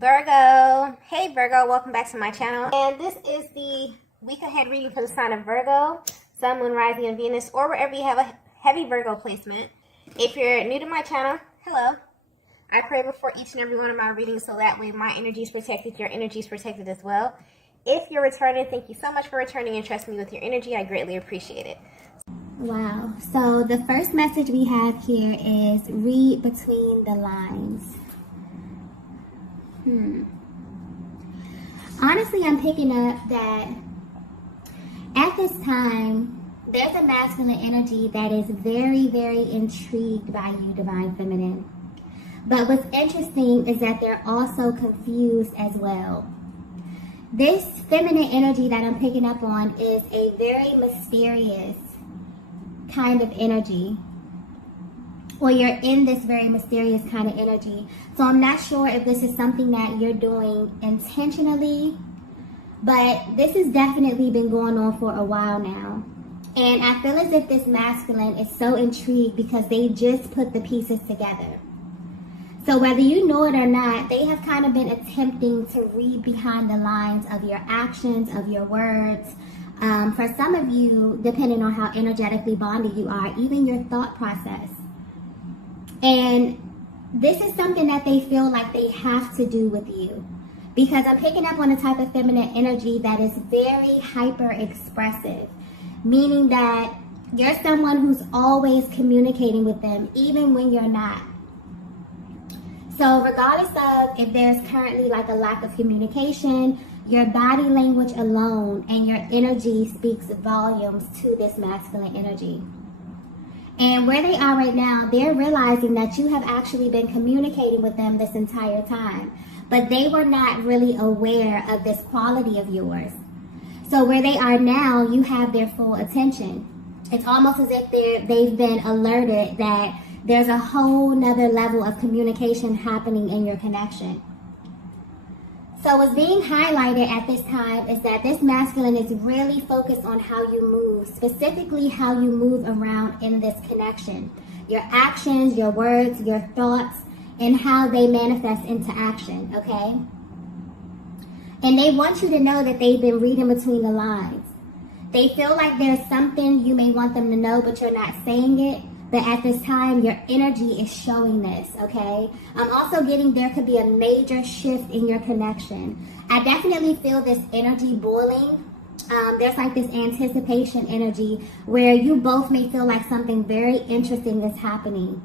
Virgo. Hey Virgo, welcome back to my channel. And this is the week ahead reading for the sign of Virgo, Sun, Moon, Rising, and Venus, or wherever you have a heavy Virgo placement. If you're new to my channel, hello. I pray before each and every one of my readings so that way my energy is protected, your energy is protected as well. If you're returning, thank you so much for returning and trusting me with your energy. I greatly appreciate it. Wow. So the first message we have here is read between the lines. Honestly, I'm picking up that at this time, there's a masculine energy that is very, very intrigued by you, Divine Feminine. But what's interesting is that they're also confused as well. This feminine energy that I'm picking up on is a very mysterious kind of energy. Or you're in this very mysterious kind of energy. So I'm not sure if this is something that you're doing intentionally, but this has definitely been going on for a while now. And I feel as if this masculine is so intrigued because they just put the pieces together. So whether you know it or not, they have kind of been attempting to read behind the lines of your actions, of your words. For some of you, depending on how energetically bonded you are, even your thought process. And this is something that they feel like they have to do with you. Because I'm picking up on a type of feminine energy that is very hyper expressive. Meaning that you're someone who's always communicating with them, even when you're not. So regardless of if there's currently like a lack of communication, your body language alone and your energy speaks volumes to this masculine energy. And where they are right now, they're realizing that you have actually been communicating with them this entire time. But they were not really aware of this quality of yours. So where they are now, you have their full attention. It's almost as if they've been alerted that there's a whole nother level of communication happening in your connection. So what's being highlighted at this time is that this masculine is really focused on how you move, specifically how you move around in this connection. Your actions, your words, your thoughts, and how they manifest into action, okay? And they want you to know that they've been reading between the lines. They feel like there's something you may want them to know, but you're not saying it. But at this time, your energy is showing this, okay? I'm also getting there could be a major shift in your connection. I definitely feel this energy boiling. There's like this anticipation energy where you both may feel like something very interesting is happening.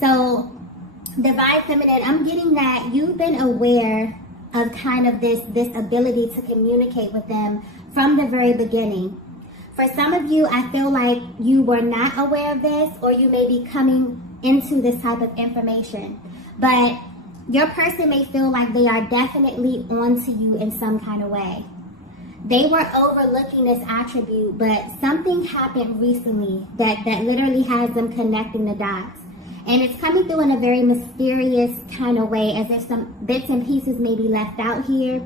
So, Divine Feminine, I'm getting that you've been aware of kind of this ability to communicate with them from the very beginning. For some of you, I feel like you were not aware of this, or you may be coming into this type of information. But your person may feel like they are definitely onto you in some kind of way. They were overlooking this attribute, but something happened recently that literally has them connecting the dots. And it's coming through in a very mysterious kind of way, as if some bits and pieces may be left out here.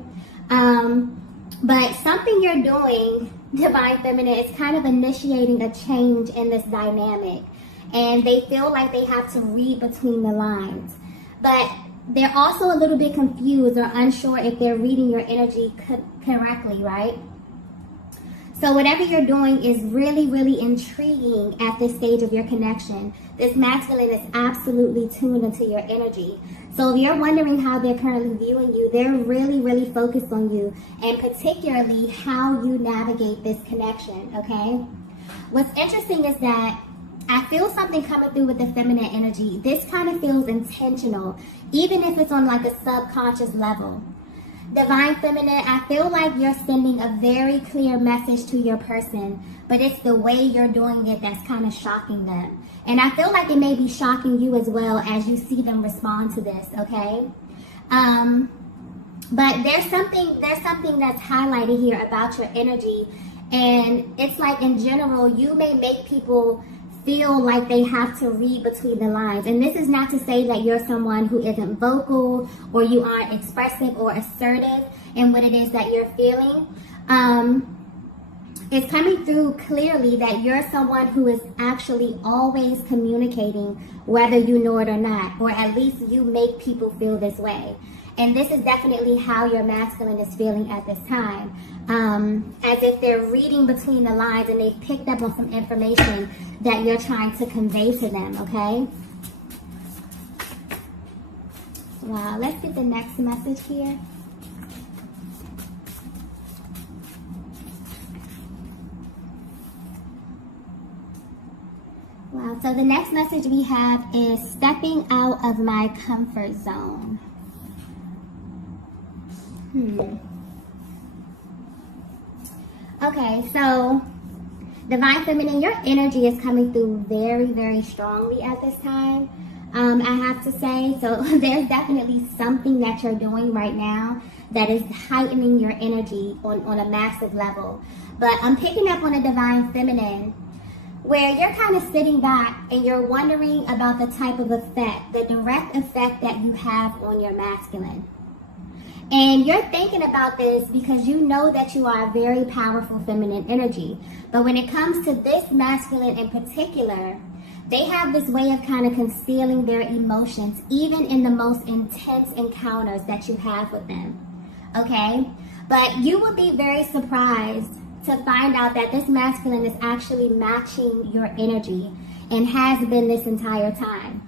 But something you're doing, Divine Feminine, is kind of initiating a change in this dynamic. And they feel like they have to read between the lines. But they're also a little bit confused or unsure if they're reading your energy correctly, right? So whatever you're doing is really, really intriguing at this stage of your connection. This masculine is absolutely tuned into your energy. So if you're wondering how they're currently viewing you, they're really, really focused on you, and particularly how you navigate this connection, okay? What's interesting is that I feel something coming through with the feminine energy. This kind of feels intentional, even if it's on like a subconscious level. Divine Feminine, I feel like you're sending a very clear message to your person, but it's the way you're doing it that's kind of shocking them. And I feel like it may be shocking you as well as you see them respond to this, okay? But there's something that's highlighted here about your energy, and it's like in general, you may make people feel like they have to read between the lines. And this is not to say that you're someone who isn't vocal or you aren't expressive or assertive in what it is that you're feeling. It's coming through clearly that you're someone who is actually always communicating, whether you know it or not, or at least you make people feel this way. And this is definitely how your masculine is feeling at this time. As if they're reading between the lines and they've picked up on some information that you're trying to convey to them, okay? Wow, let's get the next message here. Wow, so the next message we have is stepping out of my comfort zone. Okay, so Divine Feminine, your energy is coming through very, very strongly at this time. I have to say, so there's definitely something that you're doing right now that is heightening your energy on a massive level. But I'm picking up on a Divine Feminine where you're kind of sitting back and you're wondering about the type of effect, the direct effect that you have on your masculine. And you're thinking about this because you know that you are a very powerful feminine energy. But when it comes to this masculine in particular, they have this way of kind of concealing their emotions, even in the most intense encounters that you have with them. Okay? But you will be very surprised to find out that this masculine is actually matching your energy and has been this entire time.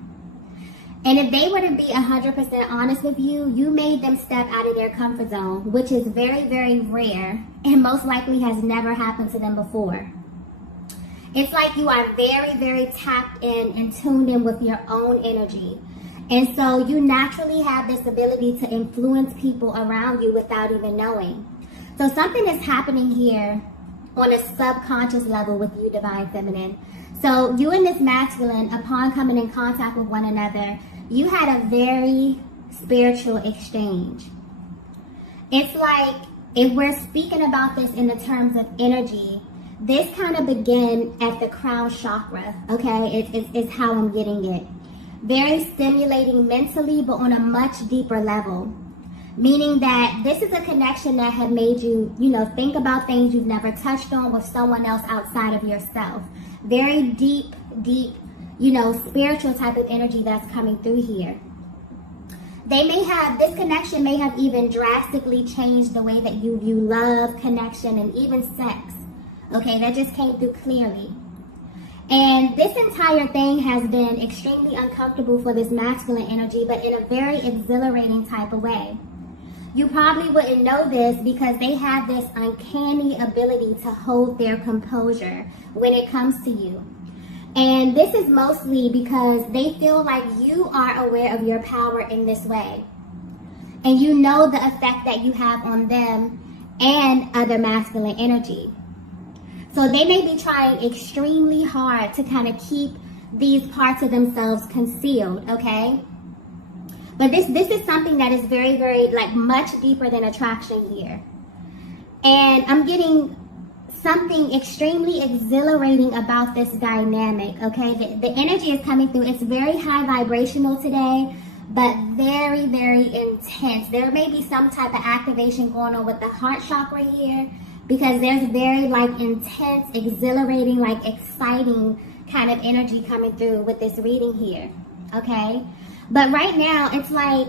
And if they were to be 100% honest with you, you made them step out of their comfort zone, which is very, very rare and most likely has never happened to them before. It's like you are very, very tapped in and tuned in with your own energy. And so you naturally have this ability to influence people around you without even knowing. So something is happening here on a subconscious level with you, Divine Feminine. So you and this masculine, upon coming in contact with one another, you had a very spiritual exchange. It's like, if we're speaking about this in the terms of energy, this kind of began at the crown chakra, okay? It's how I'm getting it. Very stimulating mentally, but on a much deeper level. Meaning that this is a connection that had made you, think about things you've never touched on with someone else outside of yourself. Very deep, spiritual type of energy that's coming through here. This connection may have even drastically changed the way that you view love, connection, and even sex. Okay, that just came through clearly. And this entire thing has been extremely uncomfortable for this masculine energy, but in a very exhilarating type of way. You probably wouldn't know this because they have this uncanny ability to hold their composure when it comes to you. And this is mostly because they feel like you are aware of your power in this way. And you know the effect that you have on them and other masculine energy. So they may be trying extremely hard to kind of keep these parts of themselves concealed, okay? But this is something that is very, very, much deeper than attraction here. And I'm getting something extremely exhilarating about this dynamic, okay? The energy is coming through. It's very high vibrational today, but very, very intense. There may be some type of activation going on with the heart chakra here because there's very, intense, exhilarating, exciting kind of energy coming through with this reading here, okay? But right now, it's like,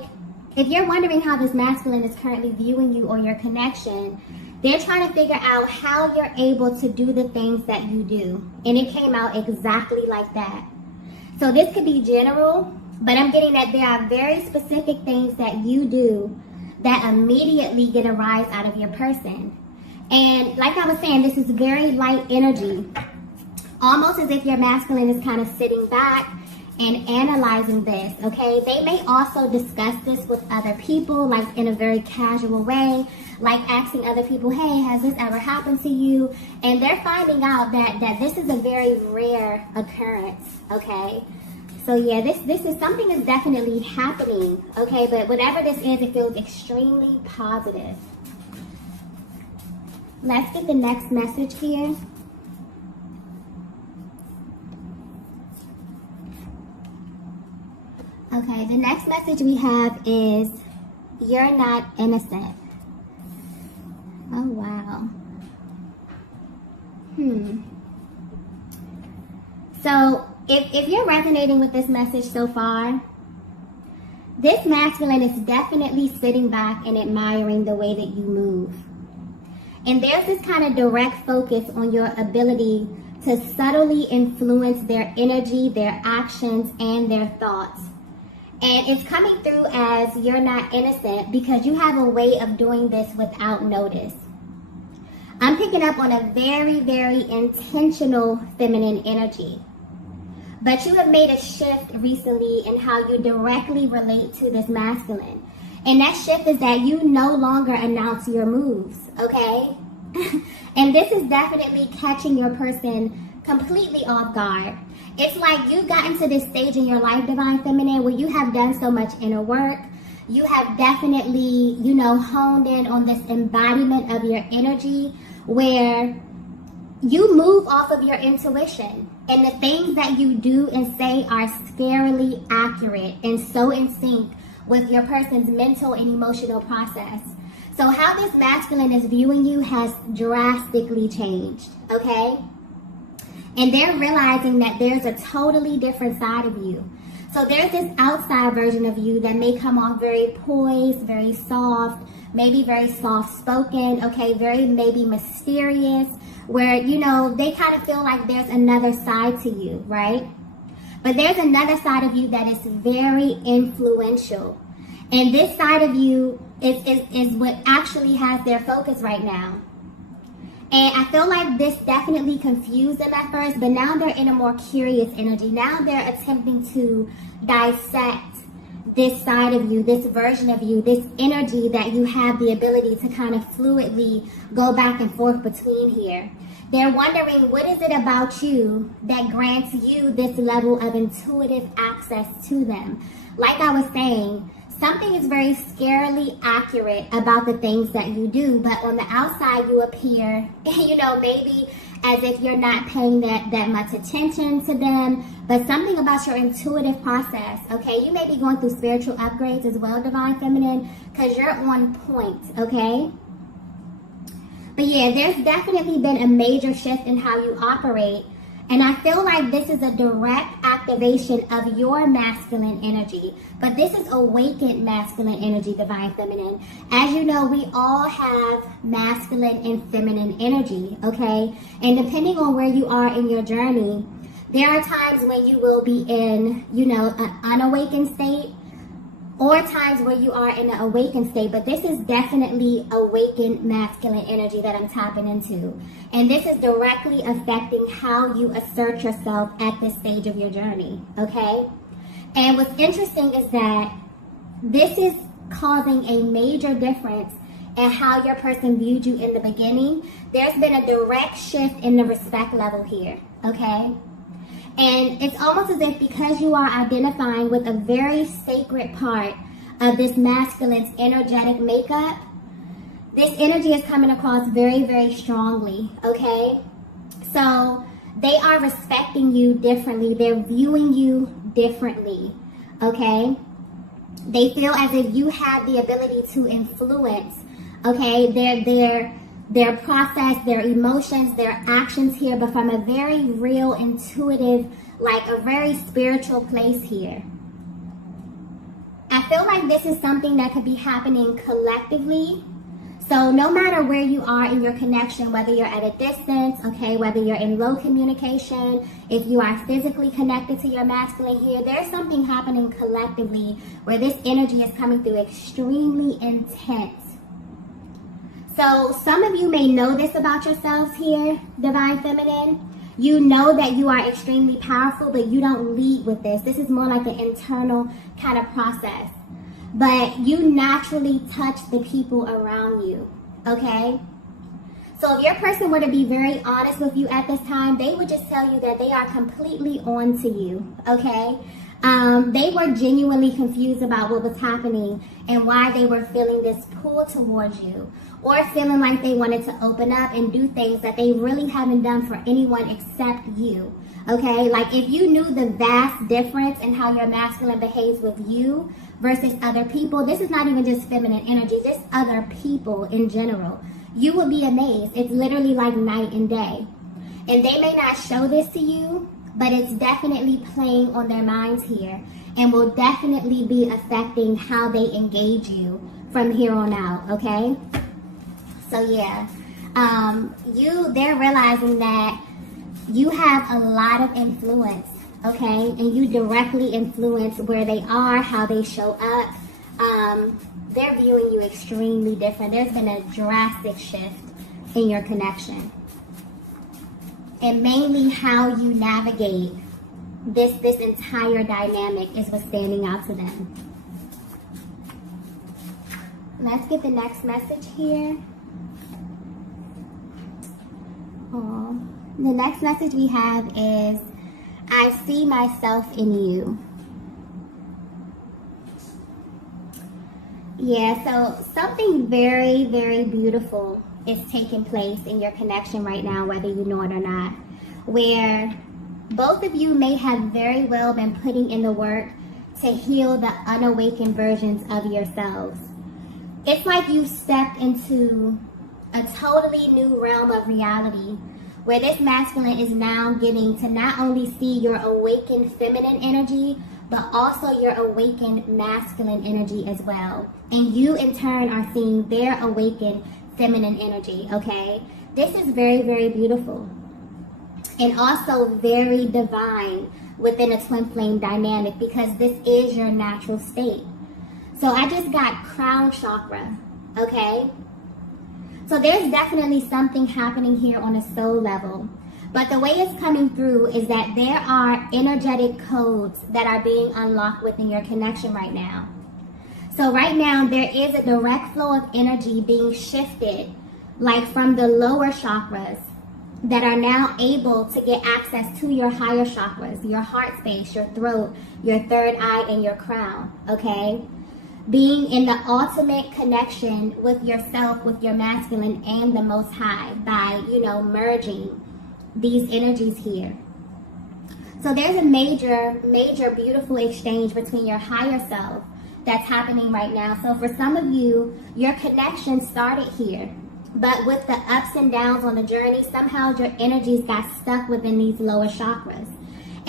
if you're wondering how this masculine is currently viewing you or your connection, they're trying to figure out how you're able to do the things that you do. And it came out exactly like that. So this could be general, but I'm getting that there are very specific things that you do that immediately get a rise out of your person. And like I was saying, this is very light energy. Almost as if your masculine is kind of sitting back and analyzing this, okay? They may also discuss this with other people, in a very casual way, asking other people, hey, has this ever happened to you? And they're finding out that this is a very rare occurrence, okay? So yeah, this is something is definitely happening, okay? But whatever this is, it feels extremely positive. Let's get the next message here. Okay, the next message we have is, you're not innocent. Oh, wow. So, if you're resonating with this message so far, this masculine is definitely sitting back and admiring the way that you move. And there's this kind of direct focus on your ability to subtly influence their energy, their actions, and their thoughts. And it's coming through as you're not innocent because you have a way of doing this without notice. I'm picking up on a very, very intentional feminine energy. But you have made a shift recently in how you directly relate to this masculine. And that shift is that you no longer announce your moves, okay? And this is definitely catching your person completely off guard. It's like you've gotten to this stage in your life, Divine Feminine, where you have done so much inner work. You have definitely, honed in on this embodiment of your energy where you move off of your intuition. And the things that you do and say are scarily accurate and so in sync with your person's mental and emotional process. So how this masculine is viewing you has drastically changed, okay? And they're realizing that there's a totally different side of you. So there's this outside version of you that may come off very poised, very soft, maybe very soft-spoken, okay, very maybe mysterious, where, they kind of feel like there's another side to you, right? But there's another side of you that is very influential. And this side of you is what actually has their focus right now. And I feel like this definitely confused them at first, but now they're in a more curious energy. Now they're attempting to dissect this side of you, this version of you, this energy that you have the ability to kind of fluidly go back and forth between here. They're wondering, what is it about you that grants you this level of intuitive access to them? Like I was saying, something is very scarily accurate about the things that you do, but on the outside you appear, maybe as if you're not paying that much attention to them, but something about your intuitive process, okay? You may be going through spiritual upgrades as well, Divine Feminine, because you're on point, okay? But yeah, there's definitely been a major shift in how you operate. And I feel like this is a direct activation of your masculine energy. But this is awakened masculine energy, Divine Feminine. As you know, we all have masculine and feminine energy, okay? And depending on where you are in your journey, there are times when you will be in, an unawakened state, or times where you are in an awakened state, but this is definitely awakened masculine energy that I'm tapping into. And this is directly affecting how you assert yourself at this stage of your journey, okay? And what's interesting is that this is causing a major difference in how your person viewed you in the beginning. There's been a direct shift in the respect level here, okay? And it's almost as if because you are identifying with a very sacred part of this masculine's energetic makeup, this energy is coming across very, very strongly, okay? So they are respecting you differently. They're viewing you differently, okay? They feel as if you have the ability to influence, okay, their process, their emotions, their actions here, but from a very real, intuitive, like a very spiritual place here. I feel like this is something that could be happening collectively. So no matter where you are in your connection, whether you're at a distance, okay, whether you're in low communication, if you are physically connected to your masculine here, there's something happening collectively where this energy is coming through extremely intense. So some of you may know this about yourselves here, Divine Feminine. You know that you are extremely powerful, but you don't lead with this. This is more like an internal kind of process. But you naturally touch the people around you, okay? So if your person were to be very honest with you at this time, they would just tell you that they are completely on to you, okay? They were genuinely confused about what was happening and why they were feeling this pull towards you, or feeling like they wanted to open up and do things that they really haven't done for anyone except you, okay? Like if you knew the vast difference in how your masculine behaves with you versus other people, this is not even just feminine energy, just other people in general, you would be amazed. It's literally like night and day. And they may not show this to you, but it's definitely playing on their minds here and will definitely be affecting how they engage you from here on out, okay? So yeah, they're realizing that you have a lot of influence, okay? And you directly influence where they are, how they show up. They're viewing you extremely different. There's been a drastic shift in your connection. And mainly how you navigate this entire dynamic is what's standing out to them. Let's get the next message here. The next message we have is, I see myself in you. Yeah, so something very, very beautiful is taking place in your connection right now, whether you know it or not, where both of you may have very well been putting in the work to heal the unawakened versions of yourselves. It's like you stepped into a totally new realm of reality where this masculine is now getting to not only see your awakened feminine energy, but also your awakened masculine energy as well. And you in turn are seeing their awakened feminine energy, okay? This is very, very beautiful. And also very divine within a twin flame dynamic, because this is your natural state. So I just got crown chakra, okay? So there's definitely something happening here on a soul level. But the way it's coming through is that there are energetic codes that are being unlocked within your connection right now. So right now there is a direct flow of energy being shifted, like from the lower chakras, that are now able to get access to your higher chakras, your heart space, your throat, your third eye, and your crown, okay? Being in the ultimate connection with yourself, with your masculine and the Most High by, merging these energies here. So there's a major, major beautiful exchange between your higher self that's happening right now. So for some of you, your connection started here, but with the ups and downs on the journey, somehow your energies got stuck within these lower chakras.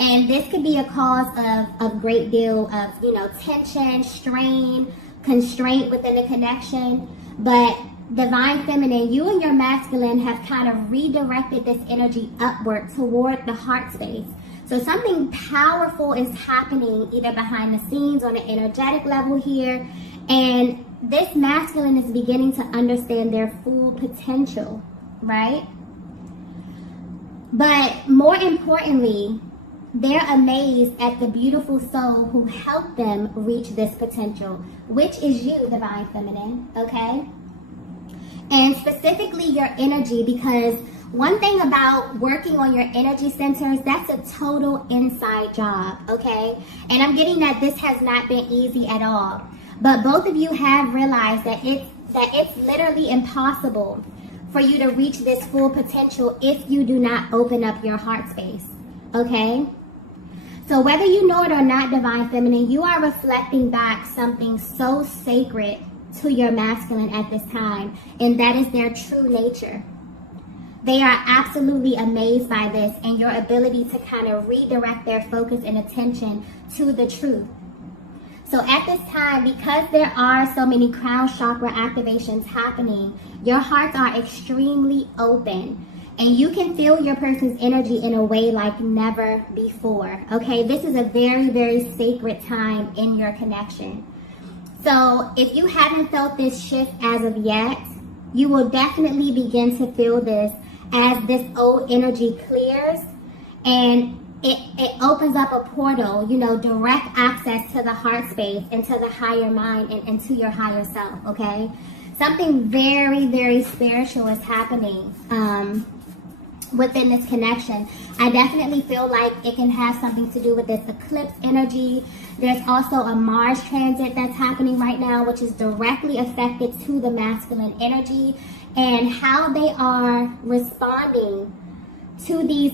And this could be a cause of a great deal of, tension, strain, constraint within the connection. But Divine Feminine, you and your masculine have kind of redirected this energy upward toward the heart space. So something powerful is happening either behind the scenes on an energetic level here. And this masculine is beginning to understand their full potential, right? But more importantly, they're amazed at the beautiful soul who helped them reach this potential, which is you, Divine Feminine, okay? And specifically your energy, because one thing about working on your energy centers, that's a total inside job, okay? And I'm getting that this has not been easy at all. But both of you have realized that it's literally impossible for you to reach this full potential if you do not open up your heart space, okay? So whether you know it or not, Divine Feminine, you are reflecting back something so sacred to your masculine at this time, and that is their true nature. They are absolutely amazed by this and your ability to kind of redirect their focus and attention to the truth. So at this time, because there are so many crown chakra activations happening, your hearts are extremely open. And you can feel your person's energy in a way like never before, okay? This is a very, very sacred time in your connection. So if you haven't felt this shift as of yet, you will definitely begin to feel this as this old energy clears and it opens up a portal, direct access to the heart space and to the higher mind and to your higher self, okay? Something very, very spiritual is happening within this connection. I definitely feel like it can have something to do with this eclipse energy. There's also a Mars transit that's happening right now, which is directly affected to the masculine energy and how they are responding to these,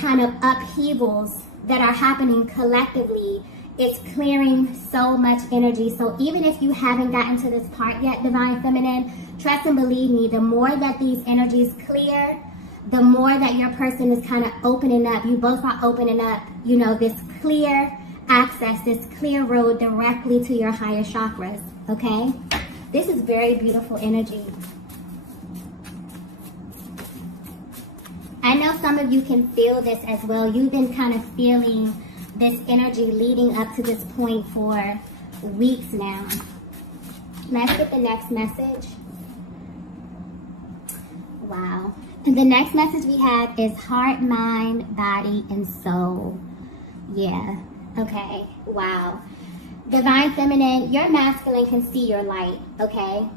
kind of upheavals that are happening collectively. It's clearing so much energy. So even if you haven't gotten to this part yet, Divine Feminine, trust and believe me, the more that these energies clear, the more that your person is kind of opening up, you both are opening up, you know, this clear access, this clear road directly to your higher chakras, okay? This is very beautiful energy. I know some of you can feel this as well. You've been kind of feeling this energy leading up to this point for weeks now. Let's get the next message. Wow. And the next message we have is heart, mind, body, and soul. Yeah. Okay. Wow. Divine Feminine, your masculine can see your light, okay?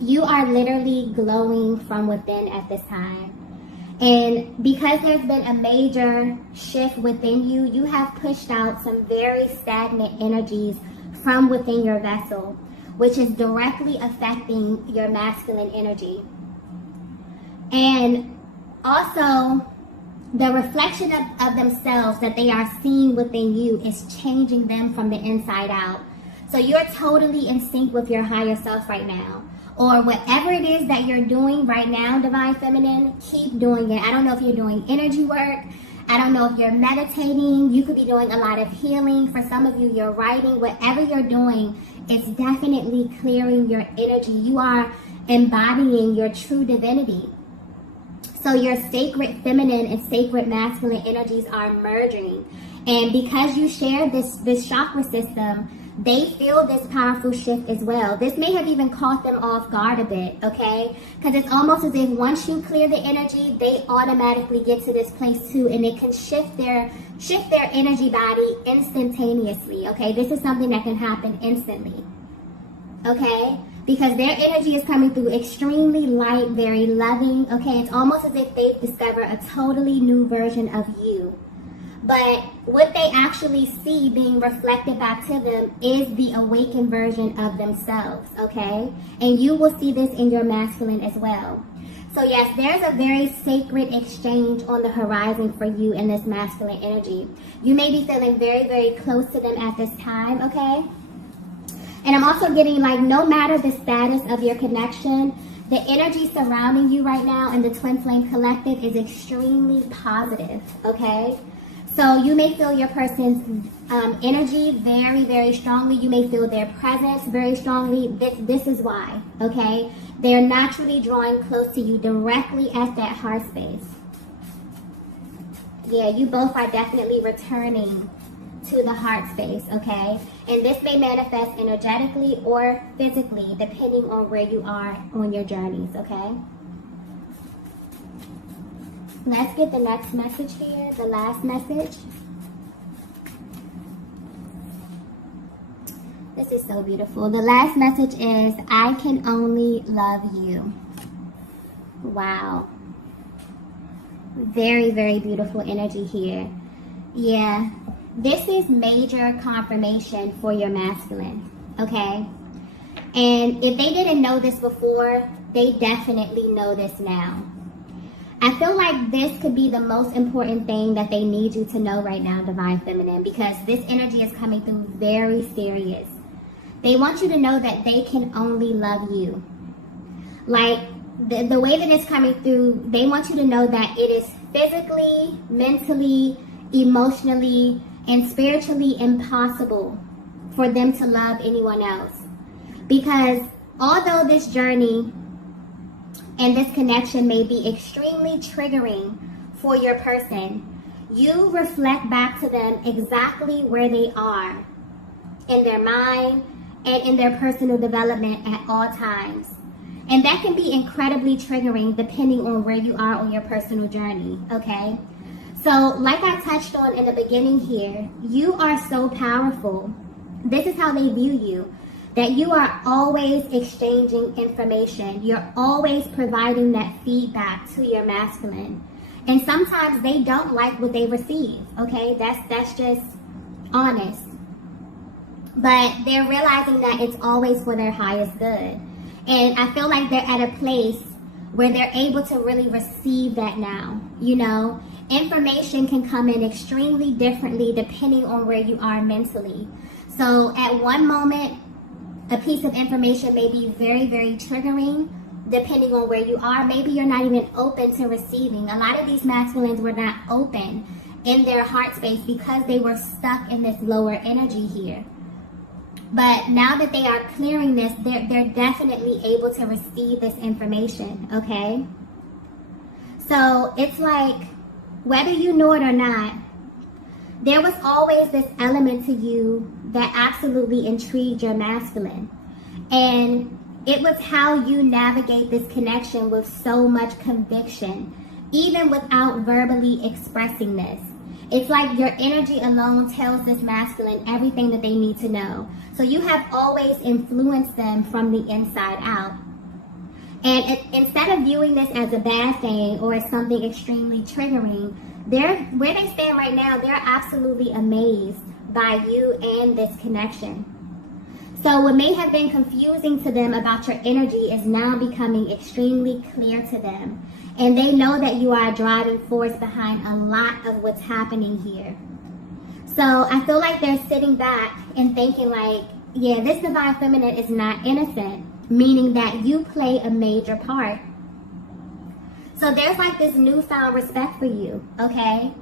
You are literally glowing from within at this time. And because there's been a major shift within you, you have pushed out some very stagnant energies from within your vessel, which is directly affecting your masculine energy. And also, the reflection of themselves that they are seeing within you is changing them from the inside out. So you're totally in sync with your higher self right now. Or whatever it is that you're doing right now, Divine Feminine, keep doing it. I don't know if you're doing energy work. I don't know if you're meditating. You could be doing a lot of healing. For some of you, you're writing. Whatever you're doing, it's definitely clearing your energy. You are embodying your true divinity. So your sacred feminine and sacred masculine energies are merging. And because you share this chakra system, they feel this powerful shift as well. This may have even caught them off guard a bit, okay? Because it's almost as if once you clear the energy, they automatically get to this place too, and it can shift their energy body instantaneously, okay? This is something that can happen instantly, okay? Because their energy is coming through extremely light, very loving, okay? It's almost as if they've discovered a totally new version of you. But what they actually see being reflected back to them is the awakened version of themselves, okay? And you will see this in your masculine as well. So yes, there's a very sacred exchange on the horizon for you in this masculine energy. You may be feeling very, very close to them at this time, okay? And I'm also getting like, no matter the status of your connection, the energy surrounding you right now in the Twin Flame Collective is extremely positive, okay? So you may feel your person's energy very, very strongly. You may feel their presence very strongly. This is why, okay? They're naturally drawing close to you directly at that heart space. Yeah, you both are definitely returning to the heart space, okay? And this may manifest energetically or physically, depending on where you are on your journeys, okay? Let's get the next message here, the last message. This is so beautiful. The last message is, I can only love you. Wow. Very, very beautiful energy here. Yeah, this is major confirmation for your masculine, okay? And if they didn't know this before, they definitely know this now. I feel like this could be the most important thing that they need you to know right now, Divine Feminine, because this energy is coming through very serious. They want you to know that they can only love you. Like, the way that it's coming through, they want you to know that it is physically, mentally, emotionally, and spiritually impossible for them to love anyone else. Because although this journey and this connection may be extremely triggering for your person, you reflect back to them exactly where they are in their mind and in their personal development at all times. And that can be incredibly triggering depending on where you are on your personal journey, okay? So like I touched on in the beginning here, you are so powerful. This is how they view you. That you are always exchanging information. You're always providing that feedback to your masculine. And sometimes they don't like what they receive, okay? That's just honest. But they're realizing that it's always for their highest good. And I feel like they're at a place where they're able to really receive that now, you know? Information can come in extremely differently depending on where you are mentally. So at one moment, a piece of information may be very, very triggering, depending on where you are. Maybe you're not even open to receiving. A lot of these masculines were not open in their heart space because they were stuck in this lower energy here. But now that they are clearing this, they're definitely able to receive this information, okay? So it's like, whether you know it or not, there was always this element to you that absolutely intrigued your masculine. And it was how you navigate this connection with so much conviction, even without verbally expressing this. It's like your energy alone tells this masculine everything that they need to know. So you have always influenced them from the inside out. And instead of viewing this as a bad thing or as something extremely triggering, where they stand right now, they're absolutely amazed by you and this connection. So what may have been confusing to them about your energy is now becoming extremely clear to them. And they know that you are a driving force behind a lot of what's happening here. So I feel like they're sitting back and thinking like, yeah, this divine feminine is not innocent, meaning that you play a major part. So there's like this newfound respect for you, okay?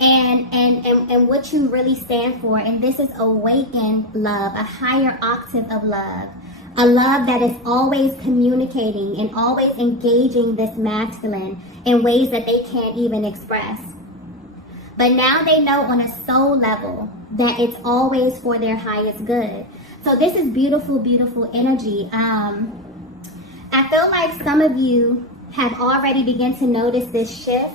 And what you really stand for. And this is awakened love, a higher octave of love. A love that is always communicating and always engaging this masculine in ways that they can't even express. But now they know on a soul level that it's always for their highest good. So this is beautiful, beautiful energy. I feel like some of you have already begun to notice this shift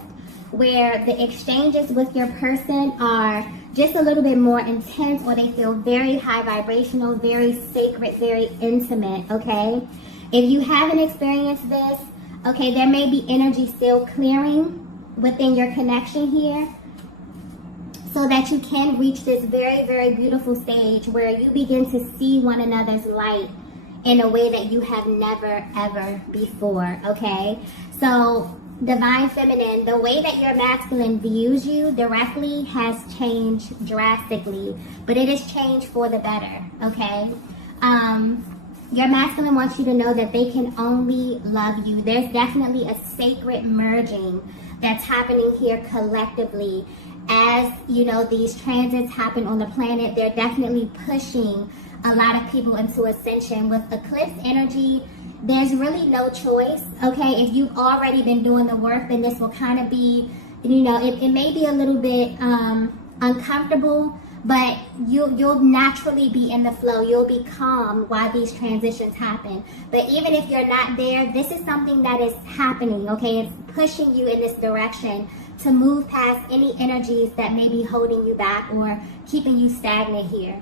where the exchanges with your person are just a little bit more intense, or they feel very high vibrational, very sacred, very intimate, okay? If you haven't experienced this, okay, there may be energy still clearing within your connection here so that you can reach this very, very beautiful stage where you begin to see one another's light in a way that you have never, ever before, okay? So divine feminine, the way that your masculine views you directly has changed drastically, but it has changed for the better, okay? Your masculine wants you to know that they can only love you. There's definitely a sacred merging that's happening here collectively. As, you know, these transits happen on the planet, they're definitely pushing a lot of people into ascension. With eclipse energy, there's really no choice, okay? If you've already been doing the work, then this will kind of be, you know, it may be a little bit uncomfortable, but you'll naturally be in the flow. You'll be calm while these transitions happen. But even if you're not there, this is something that is happening, okay? It's pushing you in this direction to move past any energies that may be holding you back or keeping you stagnant here.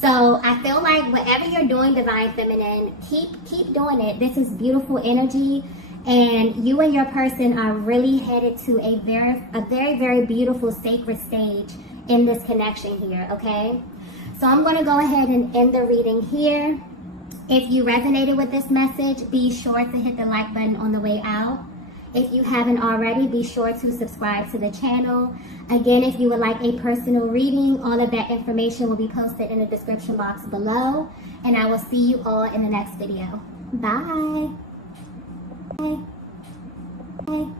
So I feel like whatever you're doing, divine feminine, keep doing it. This is beautiful energy, and you and your person are really headed to a very, very beautiful sacred stage in this connection here, okay? So I'm going to go ahead and end the reading here. If you resonated with this message, be sure to hit the like button on the way out. If you haven't already, be sure to subscribe to the channel. Again, if you would like a personal reading, all of that information will be posted in the description box below. And I will see you all in the next video. Bye. Bye. Bye.